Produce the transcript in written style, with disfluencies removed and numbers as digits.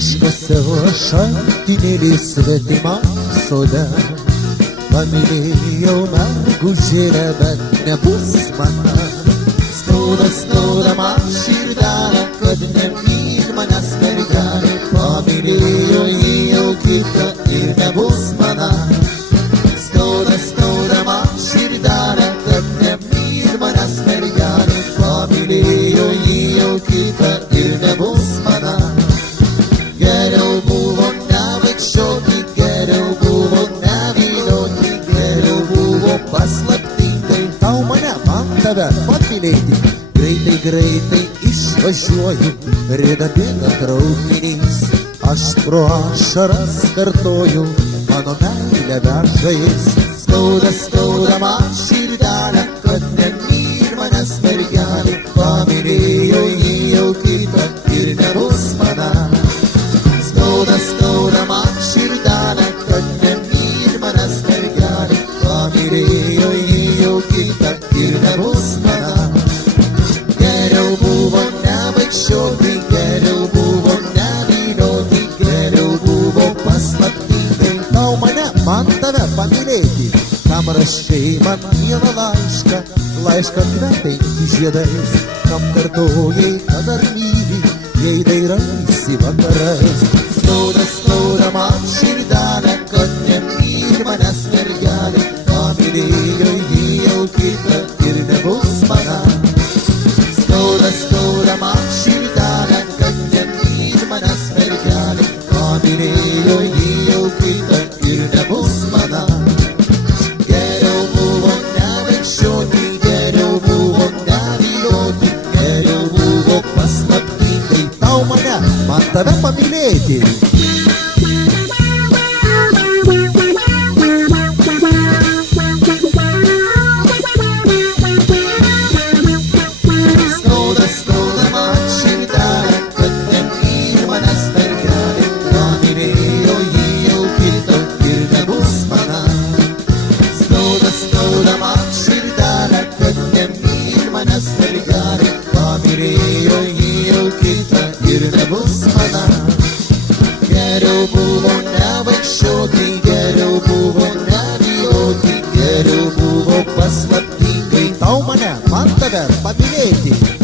Iškasė šaltinėlį svetimą sodą, pamylėjau mergužėlę, bet nebus mana. Skauda, skauda man širdelę, kad nemyli manęs mergelė, pamylėjo jį jau kitą ir nebus mana. Skauda, skauda man širdelę, kad nemyli manęs mergelė, pamylėjo jį jau kitą ir nebus mana. Geriau buvo nevaikščioti, geriau buvo nevilioti, geriau buvo paslaptingai tau mane, man tave pamylėti. Greitai, greitai išvažiuoju, rida bėga traukinys, aš pro ašaras kartoju, mano meilė veža jis. Skauda, skauda man širdelę, kad nemyli manęs mergelė, pamylėjo jį jau kitą ir nebus mana. Skauda, skauda man širdelę, kad nemyli manęs mergelė, pamylėjo jį jau kitą ir nebus mana. Geriau buvo nevaikščioti, geriau buvo nevilioti, geriau buvo paslaptingai tau mane, man tave pamylėti. Kam rašai man vieną laišką, laišką kvepiantį žiedais, kam kartojai, kad dar myli, jei dairaisi vakarais. Skauda, skauda man širdelę, kad nemyli manęs mergelė, pamylėjo jį jau kitą ir nebus mana. Skauda, skauda man širdelę, kad nemyli manęs mergelė, pamylėjo jį jau kitą ir nebus mana. Geriau buvo nevaikščioti, geriau buvo nevilioti, geriau buvo paslaptingai tau mane, man tave pamylėti. Skauda, skauda man širdelę, kad nemyli manęs mergelė, pamylėjo jį jau kitą ir nebus mana. Skauda, skauda man širdelę, kad nemyli manęs mergelė, pamylėjo jį jau kitą ir nebus mana. Geriau buvo nevaikščioti, geriau buvo nevilioti, geriau buvo paslaptingai tau mane, man tave pamylėti.